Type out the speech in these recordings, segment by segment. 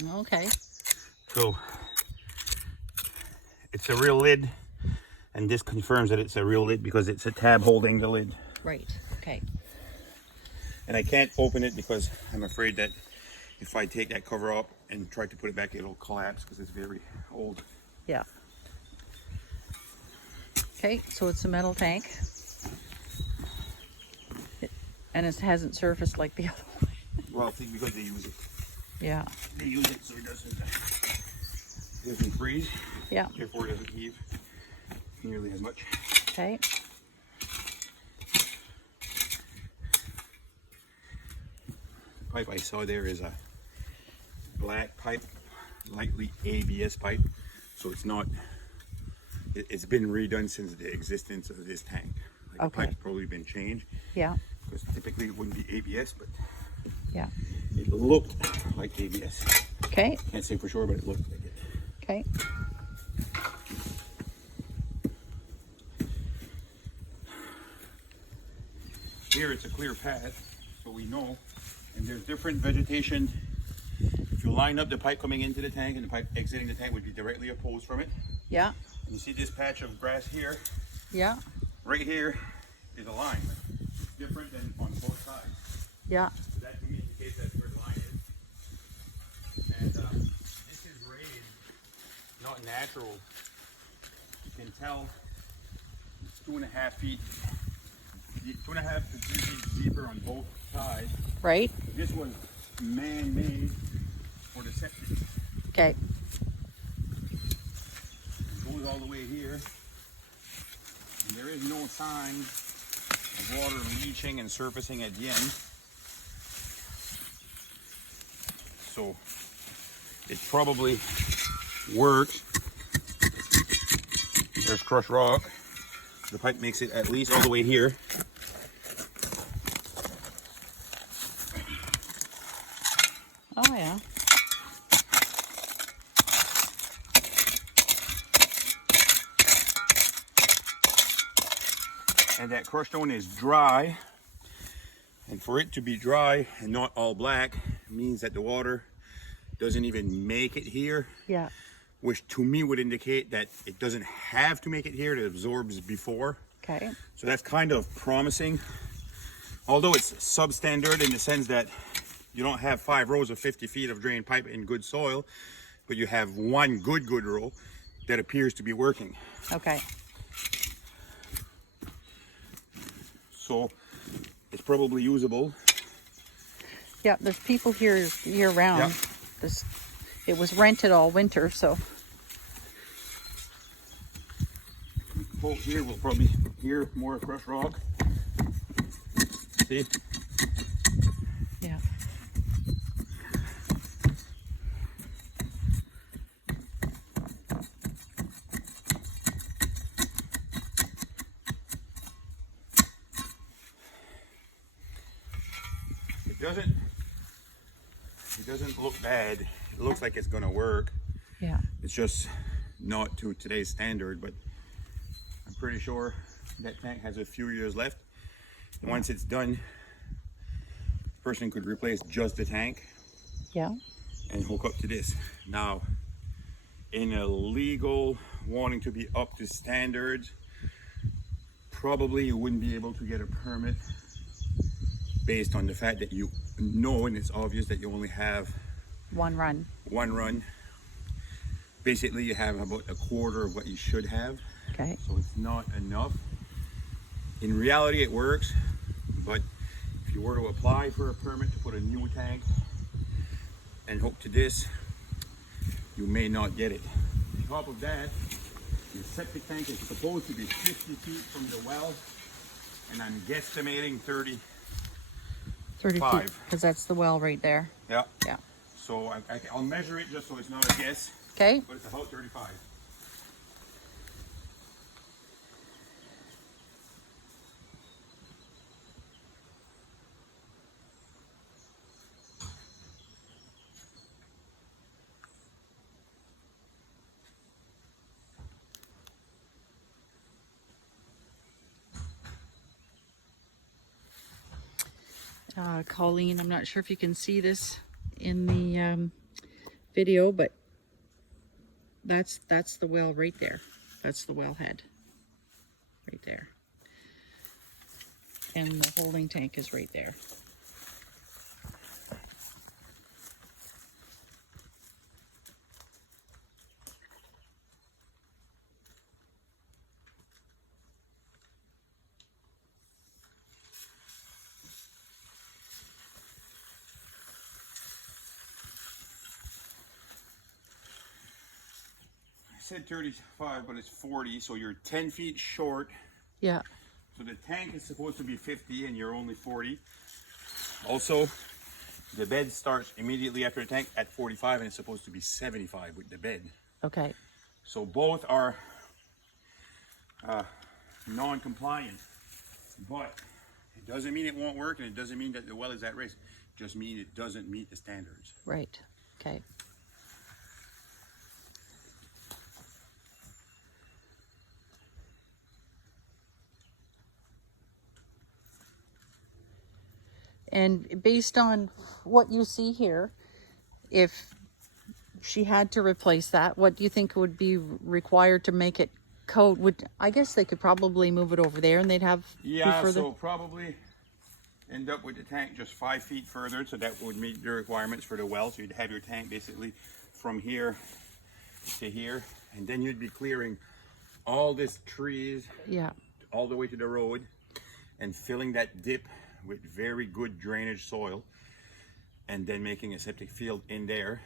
Okay. So it's a real lid, and this confirms that it's a real lid because it's a tab holding the lid. Right. Okay. And I can't open it because I'm afraid that if I take that cover up and try to put it back, it'll collapse because it's very old. Yeah. Okay, so it's a metal tank. And it hasn't surfaced like the other one. Well, I think because they use it. Yeah. They use it so it doesn't freeze. Yeah. Therefore, it doesn't heave nearly as much. Okay. The pipe I saw there is a black pipe, likely ABS pipe. So it's not. It's been redone since the existence of this tank. Like Okay. The pipe's probably been changed. Yeah. Because typically it wouldn't be ABS, but Yeah. it looked like ABS. Okay. Can't say for sure, but it looked like it. Okay. Here it's a clear path, so we know. And there's different vegetation. If you line up the pipe coming into the tank and the pipe exiting the tank would be directly opposed from it. Yeah. And you see this patch of grass here? Yeah. Right here is a line. It's different than on both sides. Yeah. So that to me indicates that's where the line is. And this is raised, not natural. You can tell it's 2.5 feet, 2.5 to 3 feet deeper on both sides. Right. This was man-made for the septic. Okay. It goes all the way here. And there is no sign of water leaching and surfacing at the end. So it probably works. There's crushed rock. The pipe makes it at least all the way here. Oh, yeah. And that crushed stone is dry. And for it to be dry and not all black means that the water doesn't even make it here. Yeah. Which to me would indicate that it doesn't have to make it here, it absorbs before. Okay. So that's kind of promising. Although it's substandard in the sense that you don't have 5 rows of 50 feet of drain pipe in good soil, but you have one good row that appears to be working. Okay. So it's probably usable. Yeah, there's people here year round. Yeah. This, it was rented all winter, so. Oh, here we'll probably hear more crushed rock. See? Yeah. It doesn't look bad. It looks like it's gonna work. Yeah. It's just not to today's standard, but I'm pretty sure that tank has a few years left. And once it's done, the person could replace just the tank Yeah. and hook up to this. Now, in a legal wanting to be up to standards, probably you wouldn't be able to get a permit based on the fact that you know, and it's obvious that you only have One run. one run. Basically, you have about a quarter of what you should have. Okay. So it's not enough. In reality, it works, but if you were to apply for a permit to put a new tank and hook to this, you may not get it. On top of that, your septic tank is supposed to be 50 feet from the well, and I'm guesstimating 30. 30 5. feet, because that's the well right there. Yeah. Yeah. So I'll measure it just so it's not a guess, Okay. but it's about 35. Colleen, I'm not sure if you can see this in the video, but that's the well right there. That's the wellhead right there. And the holding tank is right there. I said 35, but it's 40, so you're 10 feet short. Yeah. So the tank is supposed to be 50 and you're only 40. Also, the bed starts immediately after the tank at 45 and it's supposed to be 75 with the bed. Okay. So both are non-compliant, but it doesn't mean it won't work, and it doesn't mean that the well is at risk. It just means it doesn't meet the standards. Right. Okay. And based on what you see here, if she had to replace that, what do you think would be required to make it code? Would, I guess they could probably move it over there and they'd have Yeah, further. so probably end up with the tank just 5 feet further, so that would meet the requirements for the well. So you'd have your tank basically from here to here, and then you'd be clearing all this trees Yeah. all the way to the road and filling that dip with very good drainage soil, and then making a septic field in there.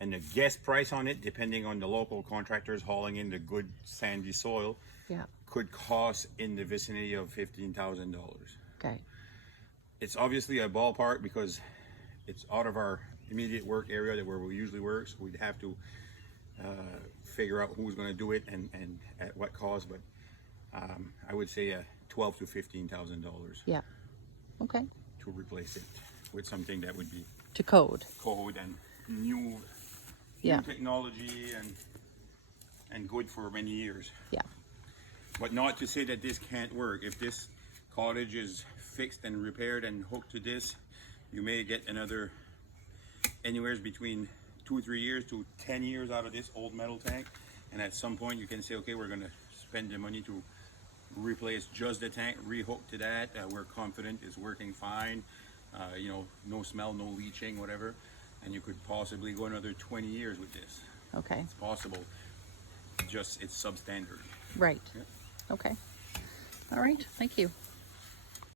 And the guest price on it, depending on the local contractors hauling in the good sandy soil, Yeah. could cost in the vicinity of $15,000. Okay. It's obviously a ballpark because it's out of our immediate work area that where we usually work, so we'd have to figure out who's going to do it and at what cost. But I would say $12,000 to $15,000 Yeah. Okay. to replace it with something that would be To code. code and new Yeah. technology and good for many years. Yeah. But not to say that this can't work. If this cottage is fixed and repaired and hooked to this, you may get another anywhere between 2 or 3 years to 10 years out of this old metal tank. And at some point you can say, okay, we're going to spend the money to replace just the tank, rehook to that. We're confident it's working fine. You know, no smell, no leaching, whatever. And you could possibly go another 20 years with this. Okay. It's possible. Just it's substandard. Right. Yeah. Okay. All right. Thank you.